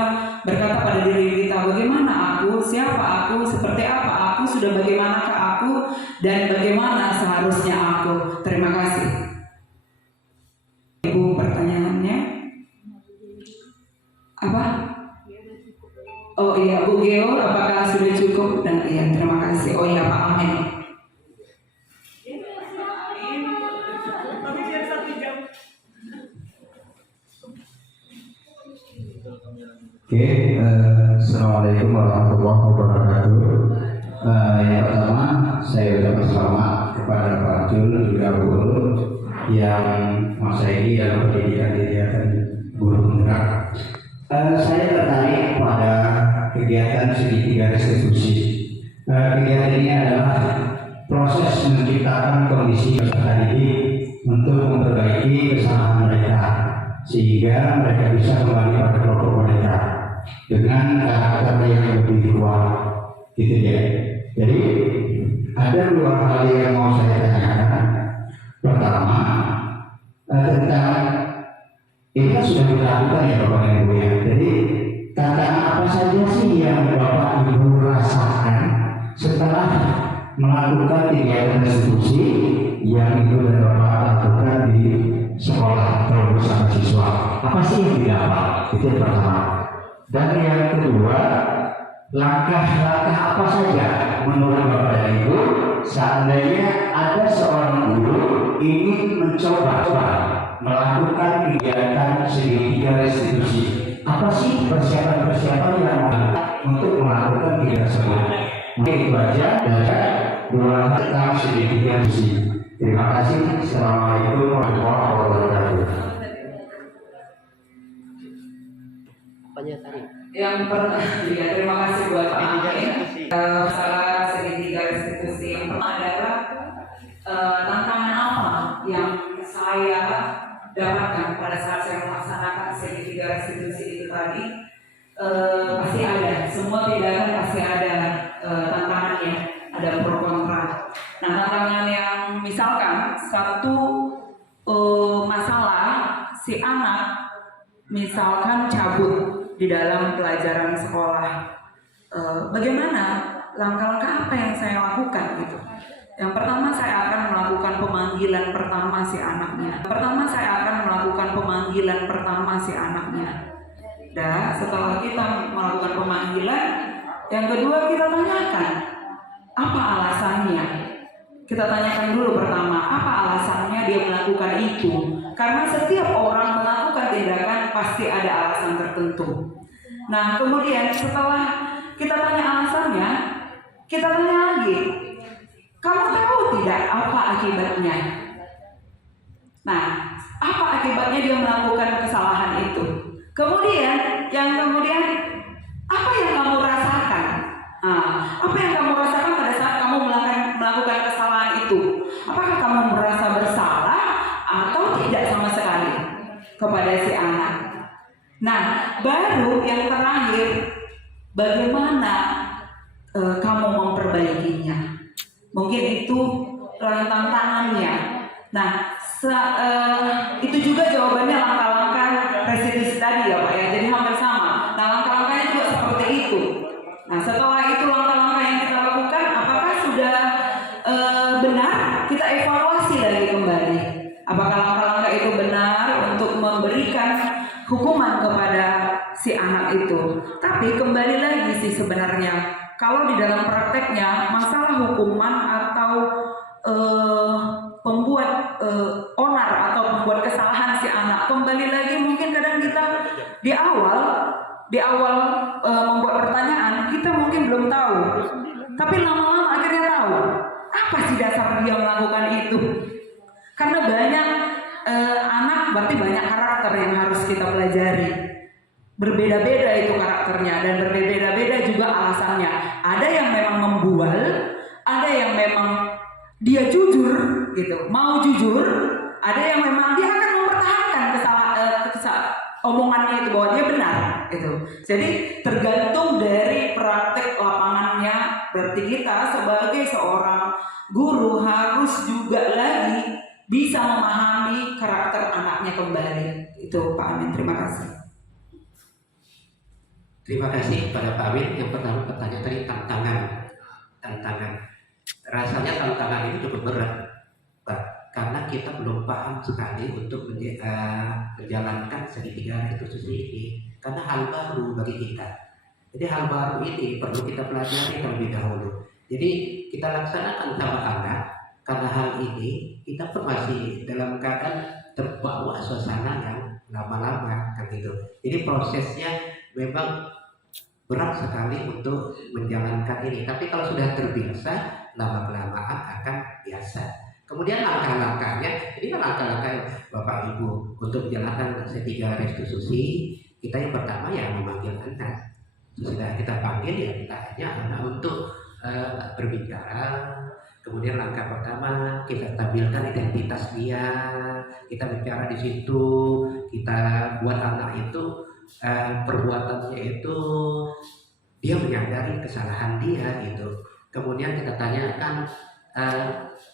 berkata pada diri kita, bagaimana aku, siapa aku, seperti apa aku, sudah bagaimanakah aku, dan bagaimana seharusnya aku. Terima kasih. Ibu, pertanyaannya apa? Oh iya, Bu Geo, apakah sudah cukup? Dan iya, terima kasih. Oh iya, Pak Amin. Oke, Assalamualaikum warahmatullahi wabarakatuh. Yang pertama, saya ucapkan selamat kepada Pak Jul juga Bu Ul yang masa ini dalam pendidikan guru penggerak. Saya tertarik pada kegiatan segitiga restitusi. Kegiatan ini adalah proses menciptakan kondisi peserta didik untuk memperbaiki kesalahan mereka sehingga mereka bisa kembali pada kelompok mereka dengan karakter yang lebih kuat, gitu ya. Jadi ada dua hal yang mau saya tanyakan. Pertama, tentang lakukan ya Bapak Ibu ya. Jadi tantangan apa saja sih yang Bapak Ibu rasakan setelah melakukan kegiatan restitusi yang Ibu dan Bapak lakukan di sekolah atau bersama siswa? Apa sih yang didapat? Itu yang pertama. Dan yang kedua, langkah-langkah apa saja menurut Bapak dan Ibu seandainya ada seorang guru ingin mencoba melakukan kegiatan segitiga restitusi? Apa sih persiapan-persiapan yang untuk melakukan kegiatan tersebut? Mungkin itu aja dari dua tentang segitiga restitusi. Terima kasih. Assalamualaikum warahmatullahi wabarakatuh. Yang pertama, ya, terima kasih buat Pak Amin. Masalah segitiga restitusi yang pertama adalah tantangan apa yang saya dapatkan pada saat saya melaksanakan segitiga restitusi itu tadi. Pasti ada, semua tindakan pasti ada tantangannya, ada pro kontra. Nah, tantangan yang misalkan satu masalah si anak misalkan cabut di dalam pelajaran sekolah, bagaimana langkah-langkah apa yang saya lakukan gitu. Yang pertama saya akan melakukan pemanggilan pertama si anaknya. Dan setelah kita melakukan pemanggilan, yang kedua kita tanyakan apa alasannya. Kita tanyakan dulu pertama apa alasannya dia melakukan itu. Karena setiap orang melakukan tindakan pasti ada alasan tertentu. Nah, kemudian setelah kita tanya alasannya, kita tanya lagi, kamu tahu tidak apa akibatnya? Nah, apa akibatnya dia melakukan kesalahan itu? Kemudian, apa yang kamu rasakan? Apa yang kamu rasakan pada saat kamu melakukan kesalahan itu? Apakah kamu merasa bersalah atau tidak sama sekali kepada si anak? Nah, baru yang terakhir, bagaimana kamu memperbaikinya? Mungkin itu tantangannya. Nah, itu juga jawabannya langkah-langkah restitusi tadi ya Pak ya. Jadi hampir sama. Nah, langkah-langkahnya juga seperti itu. Nah, setelah itu langkah-langkah yang kita lakukan, apakah sudah benar? Kita evaluasi lagi kembali. Apakah langkah-langkah itu benar untuk memberikan hukuman kepada si anak itu? Tapi kembali lagi sih sebenarnya, kalau di dalam prakteknya masalah hukuman atau pembuat onar atau membuat kesalahan si anak, kembali lagi mungkin kadang kita di awal membuat pertanyaan kita mungkin belum tahu, tapi lama-lama akhirnya tahu apa sih dasar dia melakukan itu. Karena banyak anak berarti banyak karakter yang harus kita pelajari. Berbeda-beda itu karakternya dan berbeda-beda juga alasannya. Ada yang memang membual, ada yang memang dia jujur gitu, mau jujur, ada yang memang dia akan mempertahankan omongannya itu bahwa dia benar gitu. Jadi tergantung dari praktek lapangannya. Berarti kita sebagai seorang guru harus juga lagi bisa memahami karakter anaknya kembali. Itu Pak Amin, terima kasih. Terima kasih kepada Pak Amin. Yang pertama pertanyaan tadi tantangan. Rasanya tantangan ini cukup berat, Pak, karena kita belum paham sekali untuk menjalankan segitiga restitusi ini. Karena hal baru bagi kita. Jadi hal baru ini perlu kita pelajari terlebih dahulu. Jadi kita laksanakan sama anak. Karena hal ini kita pun masih dalam keadaan terbawa suasana yang lama-lama kan gitu. Jadi prosesnya memang berat sekali untuk menjalankan ini. Tapi kalau sudah terbiasa, lama-kelamaan akan biasa. Kemudian langkah-langkahnya, ini kan langkah-langkah Bapak Ibu untuk menjalankan segitiga restitusi. Kita yang pertama ya memanggil anak. Sudah kita panggil ya kita ajak anak untuk berbicara. Kemudian langkah pertama kita tampilkan identitas dia, kita bicara di situ, kita buat anak itu perbuatannya itu dia menyadari kesalahan dia gitu. Kemudian kita tanyakan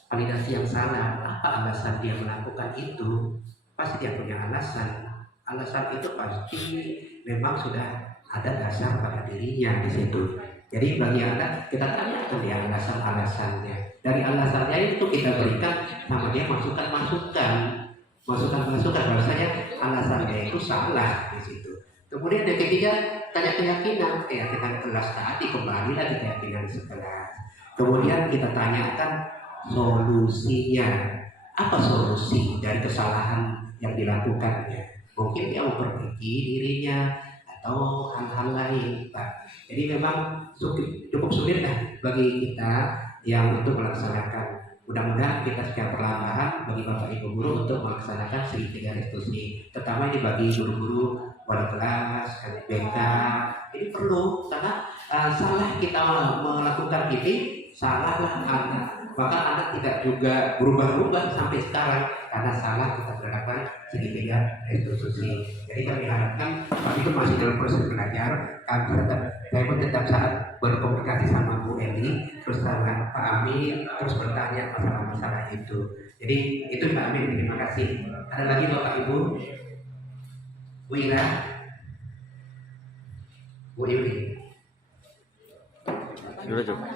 validasi yang salah, apa alasan dia melakukan itu? Pasti dia punya alasan. alasan itu pasti memang sudah ada dasar pada dirinya di situ. Jadi bagi Anda kita tanyakan dia alasan-alasannya. Dari alasannya itu kita berikan sama dia masukan-masukan bahwasanya alasannya itu salah di situ. Kemudian yang ketiga tanya keyakinan kelas tadi, kembali lagi keyakinan sekelas. Kemudian kita tanyakan solusinya. Apa solusi dari kesalahan yang dilakukannya? Mungkin dia memperbaiki dirinya atau hal-hal lain, Pak. Jadi memang cukup sulit bagi kita yang untuk melaksanakan. Mudah-mudahan kita secara perlahan bagi Bapak Ibu guru untuk melaksanakan segitiga restitusi. Terutama ini bagi guru-guru wali kelas, BK. Ini perlu karena salah kita melakukan ini, salahlah Anda. Maka Anda tidak juga berubah-ubah sampai sekarang karena salah kita terhadap segitiga restitusi. Jadi kami harapkan Pak itu masih dalam proses belajar. Saya pun tetap saat berkomunikasi sama Bu Eli, terus sama Pak Amin, terus bertanya masalah-masalah itu. Jadi itu Pak Amin, terima kasih. Ada lagi Bapak Ibu? Bu Ira? Bu Yuli? Sudah cukup.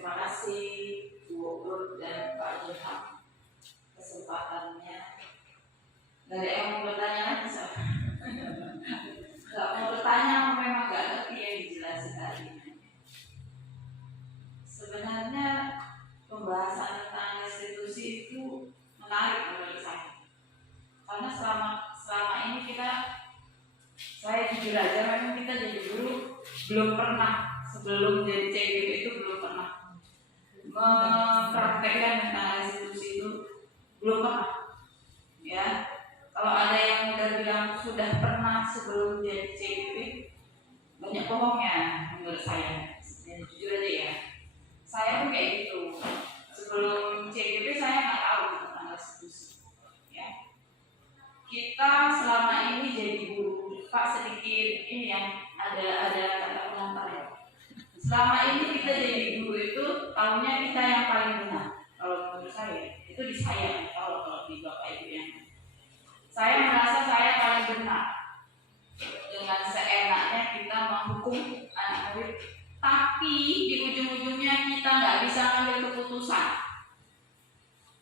Terima kasih Bu Ur dan Pak Ilham kesempatannya. Dari yang mau bertanya lagi, nggak mau bertanya, memang nggak ngerti yang dijelasin tadi. Sebenarnya pembahasan tentang restitusi itu menarik menurut saya, karena selama ini saya jujur aja, memang kita jadi guru belum pernah, sebelum jadi CGP itu belum pernah mempraktekkan tentang restitusi itu, belum pernah. Ya, kalau ada yang udah bilang sudah pernah sebelum jadi CGP, banyak bohongnya menurut saya. Jujur aja ya, saya pun kayak gitu. Sebelum CGP saya nggak tahu tentang restitusi. Ya, kita selama ini jadi guru, Pak, sedikit ini yang ada kata pengantar ya. Selama ini kita jadi guru itu tahunya kita yang paling benar. Kalau menurut saya itu di saya, kalau di Bapak Ibu yang saya merasa saya paling benar. Dengan seenaknya kita menghukum anak murid, tapi di ujung-ujungnya kita nggak bisa ambil keputusan.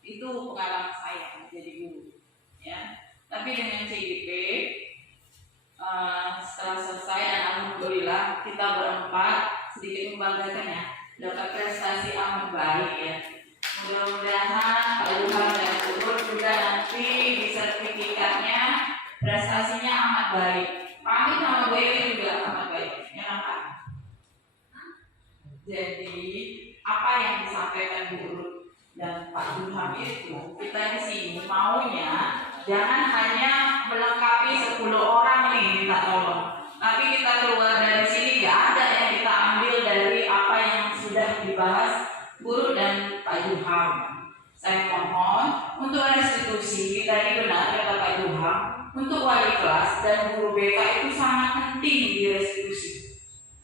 Itu pengalaman saya menjadi guru. Ya. Tapi dengan CGP setelah selesai dan alhamdulillah kita berempat sedikit membanggakan ya, dapat prestasi amat baik ya. Mudah-mudahan Pak Ilham dan Bu juga nanti di sertifikatnya prestasinya amat baik. Pak Amin sama Bu Eli juga amat baik, ya kan? Jadi apa yang disampaikan Bu Urut dan Pak Ilham itu, kita di sini maunya jangan hanya melengkapi 10 orang nih minta tolong, tapi kita keluar dari sini nggak ada yang kita ambil dari apa yang sudah dibahas Guru dan Pak Ilham. Saya mohon untuk restitusi, tadi benar kata Pak Ilham, untuk wali kelas dan guru BK itu sangat penting di restitusi.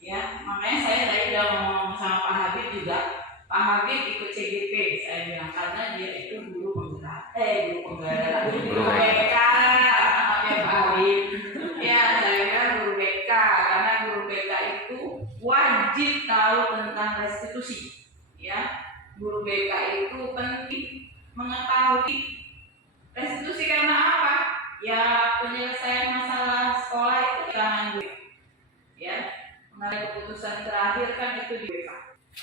Ya, makanya saya tadi udah ngomong sama Pak Habib juga. Pak Habib ikut CGP, saya bilang karena dia itu guru penggerak, guru BK, maaf ya Pak Habib. Ya, saya bilang guru BK karena guru BK itu wajib tahu tentang restitusi. Ya, guru BK itu penting mengetahui restitusi karena apa? Ya, penyelesaian masalah sekolah itu di tangan duit. Ya, mengenai keputusan terakhir kan itu di BK.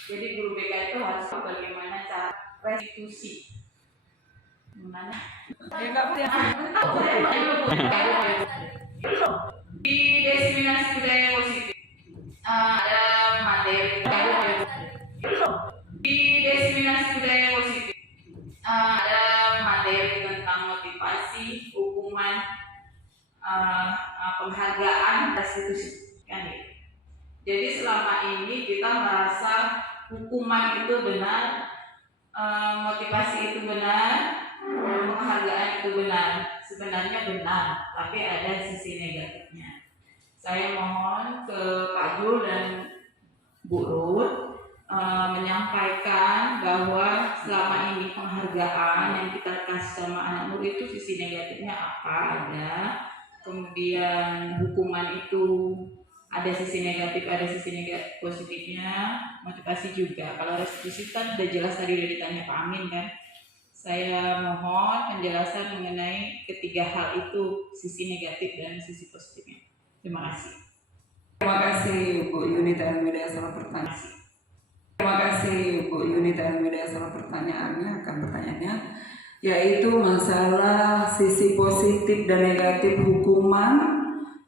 Jadi guru BK itu harus tahu bagaimana cara restitusi. Gimana? Di diseminasi budaya positif ada materi. Di diseminasi budaya positif ada materi tentang motivasi, hukuman, penghargaan, restitusi, kan ya? Jadi selama ini kita merasa hukuman itu benar, motivasi itu benar, penghargaan itu benar. Sebenarnya benar, tapi ada sisi negatifnya. Saya mohon ke Pak Jul dan Bu Ruth, menyampaikan bahwa selama ini penghargaan yang kita kasih sama anak murid itu sisi negatifnya apa ada, kemudian hukuman itu ada sisi negatif, ada sisi negatif positifnya, motivasi juga. Kalau restitusi kan udah jelas tadi udah ditanya Pak Amin kan. Saya mohon penjelasan mengenai ketiga hal itu, sisi negatif dan sisi positifnya. Terima kasih. Terima kasih Bu Yuni dan Media Salah pertanyaan. Terima kasih Bu Yuni dan Media Salah pertanyaannya, yaitu masalah sisi positif dan negatif hukuman,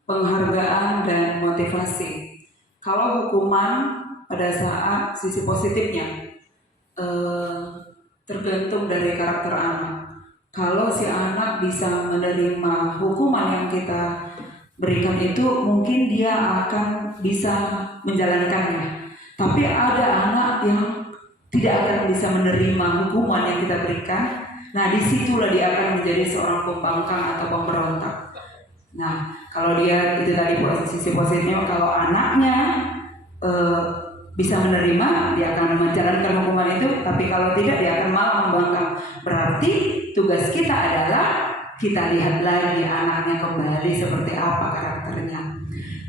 penghargaan dan motivasi. Kalau hukuman pada saat sisi positifnya tergantung dari karakter anak. Kalau si anak bisa menerima hukuman yang kita berikan itu, mungkin dia akan bisa menjalankannya. Tapi ada anak yang tidak akan bisa menerima hukuman yang kita berikan. Nah, disitulah dia akan menjadi seorang pembangkang atau pemberontak. Nah, kalau dia itu tadi sisi positifnya, kalau anaknya bisa menerima, dia akan menjalankan hukuman itu. Tapi kalau tidak, dia akan malah membangkang. Berarti tugas kita adalah kita lihat lagi anaknya kembali seperti apa karakternya.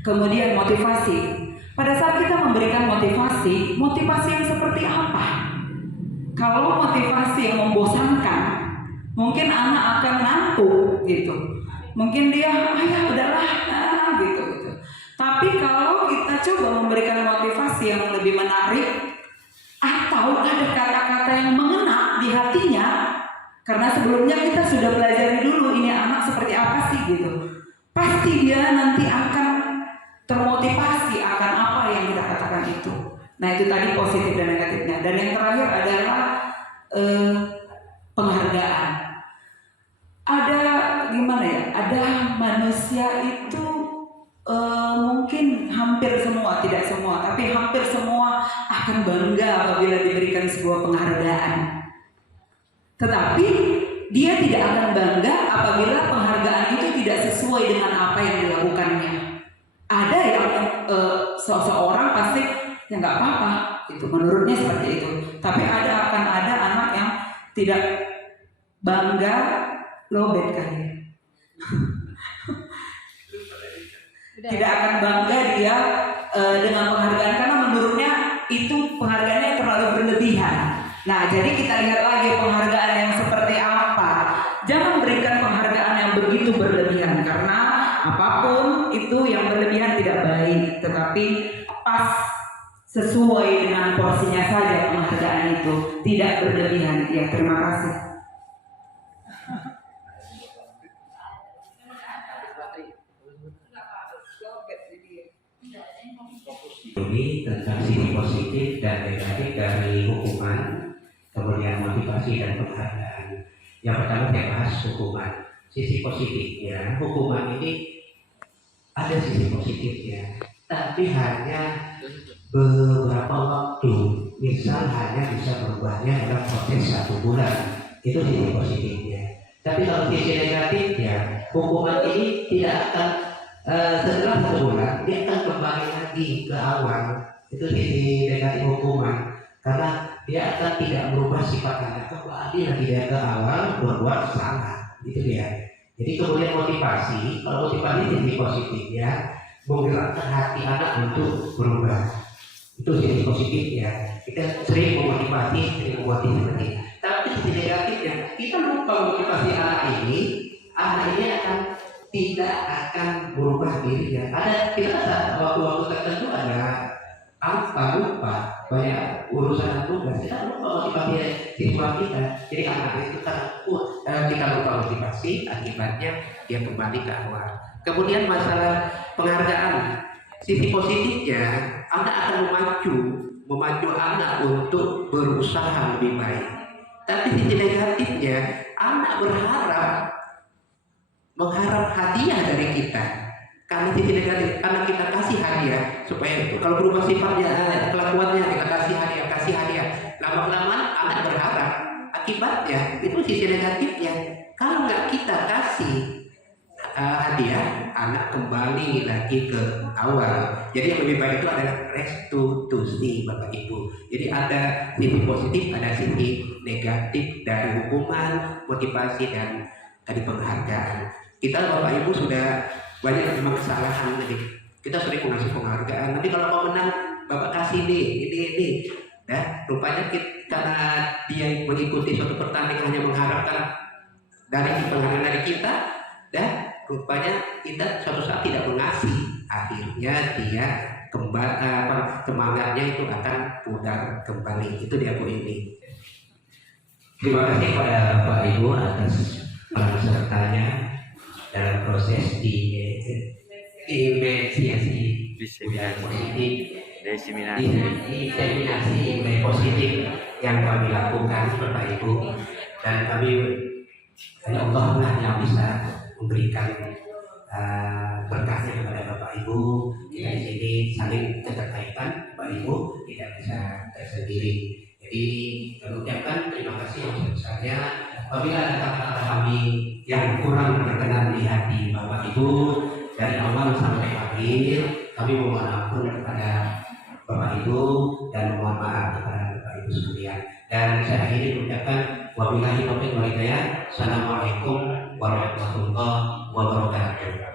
Kemudian motivasi. Pada saat kita memberikan motivasi yang seperti apa? Kalau motivasi yang membosankan, mungkin anak akan ngantuk gitu. Mungkin dia, ayah udahlah, gitu. Tapi kalau kita coba memberikan motivasi yang lebih menarik, atau ada kata-kata yang mengena di hatinya, karena sebelumnya kita sudah belajar dulu ini anak seperti apa sih gitu. Pasti dia nanti akan termotivasi akan apa yang kita katakan itu. Nah, itu tadi positif dan negatifnya. Dan yang terakhir adalah penghargaan. Ada gimana ya? Ada manusia itu mungkin hampir semua, tidak semua, tapi hampir semua akan bangga apabila diberikan sebuah penghargaan. Tetapi dia tidak akan bangga apabila penghargaan itu tidak sesuai dengan apa yang dilakukannya. Ada yang seseorang pasti ya nggak apa-apa, itu menurutnya seperti itu. Tapi akan ada anak yang tidak bangga, lobet kali. Tidak akan bangga dia dengan penghargaan karena menurutnya itu penghargaannya terlalu berlebihan. Nah, jadi kita lihat lagi penghargaan yang seperti apa. Jangan berikan penghargaan yang begitu berlebihan, karena apapun itu yang berlebihan tidak baik. Tetapi pas sesuai dengan porsinya saja penghargaan itu, tidak berlebihan. Ya, terima kasih. Ini tentang sisi positif dan negatif dari hukuman, kemudian motivasi dan penghargaan. Yang pertama saya bahas hukuman. Sisi positifnya, hukuman ini ada sisi positifnya, tapi hanya beberapa waktu. Misal hanya bisa berubahnya dalam proses 1 bulan, itu sisi positifnya. Tapi kalau sisi negatifnya, hukuman ini tidak akan setelah 1 bulan dia akan kembali lagi ke awal. Itu sisi negatif hukuman, karena dia akan tidak berubah sifatnya, kembali lagi dia ke awal berbuat salah. Itu dia. Jadi kemudian motivasi, kalau motivasi sisi positifnya menggerakkan hati anak untuk berubah. Itu sisi positifnya. Kita sering memotivasi. Tapi sisi negatifnya, kita lupa motivasi anak ini akan tidak akan berubah dirinya. Ada kita waktu-waktu tertentu ada lupa banyak urusan tugas, kita lupa motivasi siswa kita. Jadi anak itu takut kita lupa motivasi, akibatnya dia kembali ke awal. Kemudian masalah penghargaan, sisi positifnya anak akan memacu anak untuk berusaha lebih baik. Tapi sisi negatifnya anak mengharap hadiah dari kita. Karena sisi negatif, karena kita kasih hadiah supaya kalau berubah sifatnya, kelakuannya kita kasih hadiah. Lama-lama anak berharap. Akibatnya itu sisi negatifnya. Kalau nggak kita kasih, hadiah, anak kembali lagi ke awal. Jadi yang lebih baik itu adalah restitusi Bapak Ibu. Jadi ada sisi positif, ada sisi negatif dari hukuman, motivasi dan tadi penghargaan. Kita Bapak Ibu sudah banyak memang kesalahan, jadi kita sering mengasih penghargaan. Nanti kalau mau menang, Bapak kasih ini. Nah, rupanya karena dia mengikuti suatu pertandingan hanya mengharapkan dari penghargaan dari kita, dan rupanya kita suatu saat tidak mengasih. Akhirnya dia semangatnya itu akan pudar kembali. Itu dia Bu ini. Terima kasih kepada Bapak Ibu atas pesertanya dalam proses dimensiasi budaya positif, diseminasi budaya positif yang kami lakukan Bapak Ibu, dan kami hanya Allah lah yang bisa memberikan berkahnya kepada Bapak Ibu. Kita di sini saling keterkaitan Bapak Ibu, tidak bisa tersendiri. Jadi kami ucapkan terima kasih yang sebesarnya. Apabila ada kata-kata kami yang kurang berkenan di hati Bapak Ibu dari awal sampai akhir, kami mohon ampun kepada Bapak Ibu dan mohon maaf kepada Bapak Ibu sekalian. Dan saya akhiri mengucapkan wabillahi taufiq wal hidayah. Assalamualaikum warahmatullahi wabarakatuh.